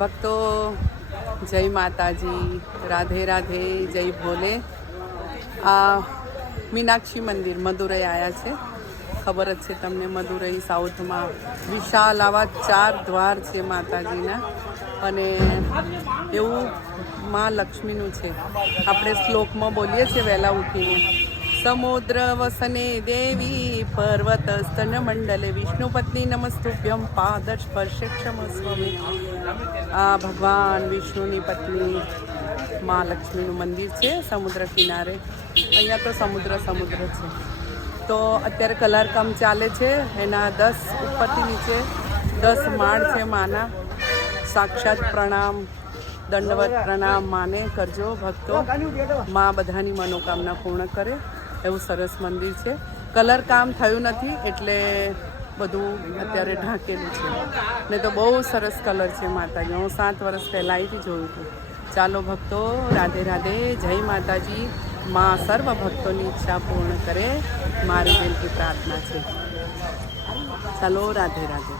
ભક્તો જય માતાજી, રાધે રાધે, જય ભોલે. આ મીનાક્ષી મંદિર મદુરઈ આવ્યા છે. ખબર જ છે તમને, મદુરઈ સાઉથમાં વિશાલ આવા 4 દ્વાર છે માતાજીના. અને એવું મા લક્ષ્મીનું છે. આપણે શ્લોકમાં બોલીએ છીએ વહેલા ઉઠીને, સમુદ્ર વસને દેવી પર્વત સ્તન મંડલે વિષ્ણુ પત્ની નમસ્તુભ્યમ પાદ સ્પર્શે ક્ષમસ્વમે. આ ભગવાન વિષ્ણુની પત્ની મા લક્ષ્મીનું મંદિર છે સમુદ્ર કિનારે. અહીંયા તો સમુદ્ર છે. તો અત્યારે કલરકામ ચાલે છે. એના 10 ઉપરથી નીચે 10 માળ છે માના. સાક્ષાત પ્રણામ, દંડવત પ્રણામ માને કરજો ભક્તો. મા બધાની મનોકામના પૂર્ણ કરે એવું સરસ મંદિર છે. કલર કામ થયું નથી એટલે બધું અત્યારે ઢાંકેલું છે. ને તો બહુ સરસ કલર છે માતાજી. હું 7 વર્ષ પહેલાં અહીંથી જોયું હતું. ચાલો ભક્તો, રાધે રાધે, જય માતાજી. મા સર્વ ભક્તોની ઈચ્છા પૂર્ણ કરે, મારી દિલથી પ્રાર્થના છે. ચાલો, રાધે રાધે.